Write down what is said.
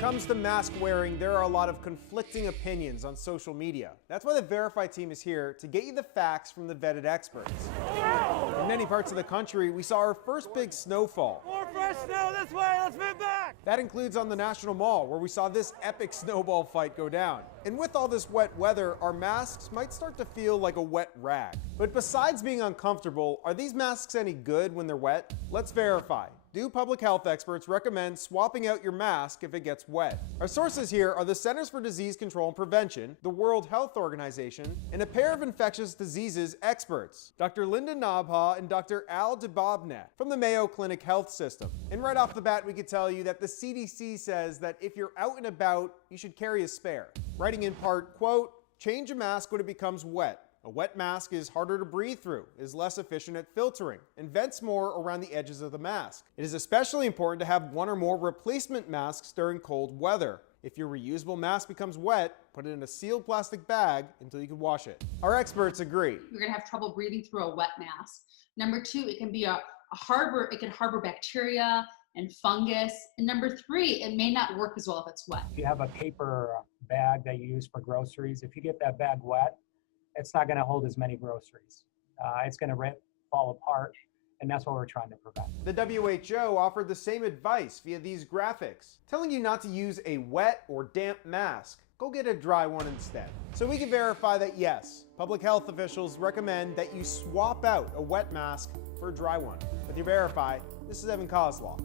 comes to mask wearing, there are a lot of conflicting opinions on social media. That's why the Verify team is here to get you the facts from the vetted experts. In many parts of the country, we saw our first big snowfall. More fresh snow this way, let's move back! That includes on the National Mall, where we saw this epic snowball fight go down. And with all this wet weather, our masks might start to feel like a wet rag. But besides being uncomfortable, are these masks any good when they're wet? Let's verify. Do public health experts recommend swapping out your mask if it gets wet? Our sources here are the Centers for Disease Control and Prevention, the World Health Organization, and a pair of infectious diseases experts, Dr. Linda Nabha and Dr. Al Dababneh from the Mayo Clinic Health System. And right off the bat, we could tell you that the CDC says that if you're out and about, you should carry a spare. Writing in part, quote, "Change a mask when it becomes wet. A wet mask is harder to breathe through, is less efficient at filtering, and vents more around the edges of the mask. It is especially important to have one or more replacement masks during cold weather. If your reusable mask becomes wet, put it in a sealed plastic bag until you can wash it." Our experts agree. You're gonna have trouble breathing through a wet mask. Number two, it can be a harbor, it can harbor bacteria and fungus. And number three, it may not work as well if it's wet. If you have a paper bag that you use for groceries, if you get that bag wet, it's not going to hold as many groceries. It's going to rip, fall apart, and that's what we're trying to prevent. The WHO offered the same advice via these graphics, telling you not to use a wet or damp mask. Go get a dry one instead. So we can verify that yes, public health officials recommend that you swap out a wet mask for a dry one. With your Verify, this is Evan Koslaw.